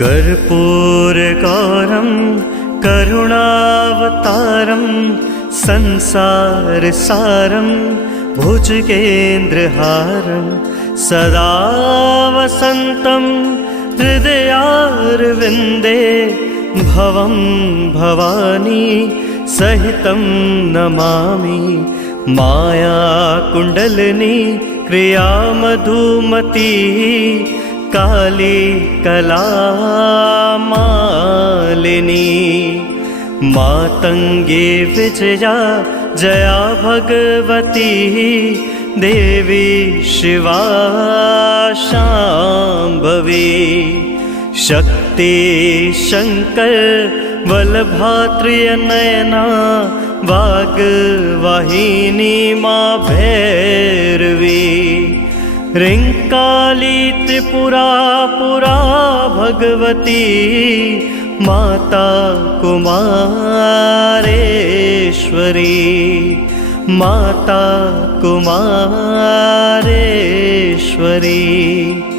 कर्पूरगौरं करुणावतारं संसारसारं भुजगेन्द्रहारं सदा वसन्तं हृदयारविन्दे भवं भवानी सहितं नमामि। मायाकुण्डलिनी क्रियामधुमती काली कलामालिनी मातङ्गी विजया जया भगवती देवी शिवा शाम्भवी। शक्ति शङ्कर बलभात्रिनयना वाग्वाहिनी मा भैरवी। ह्रीङ्काली त्रिपुरा पुरा भगवती माता कुमारेश्वरी माता कुमारेश्वरी।